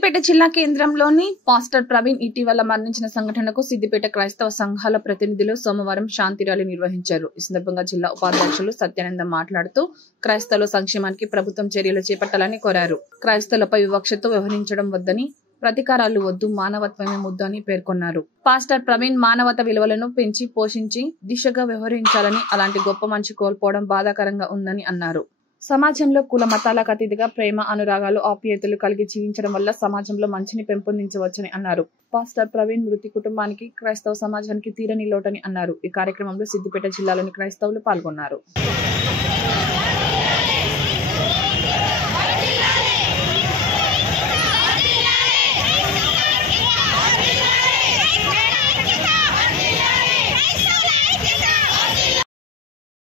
సిద్దిపేట జిల్లా కేంద్రంలోని పాస్టర్ ప్రవీణ్ ఇటీవల మరణించిన సంఘటనకు సిద్దిపేట క్రైస్తవ సంఘాల ప్రతినిధులు సోమవారం శాంతి ర్యాలీ నిర్వహించారు. ఈ సందర్భంగా జిల్లా ఉపాధ్యక్షులు సత్యానందం మాట్లాడుతూ క్రైస్తవుల సంక్షేమానికి ప్రభుత్వం చర్యలు చేపట్టాలని కోరారు. క్రైస్తవులపై వివక్షతో వ్యవహరించడం వద్దని, ప్రతీకారాలు వద్దు, మానవత్వమే ముద్దు అని పేర్కొన్నారు. పాస్టర్ ప్రవీణ్ మానవత విలువలను పెంచి పోషించి దిశగా వ్యవహరించాలని, అలాంటి గొప్ప మనిషి కోల్పోవడం బాధాకరంగా ఉందని అన్నారు. సమాజంలో కుల మతాలకు అతీతంగా ప్రేమ, అనురాగాలు, ఆప్యాయతలు కలిగి జీవించడం వల్ల సమాజంలో మంచిని పెంపొందించవచ్చని అన్నారు. పాస్టర్ ప్రవీణ్ మృతి కుటుంబానికి, క్రైస్తవ సమాజానికి తీరని లోటని అన్నారు. ఈ కార్యక్రమంలో సిద్దిపేట జిల్లాలోని క్రైస్తవులు పాల్గొన్నారు.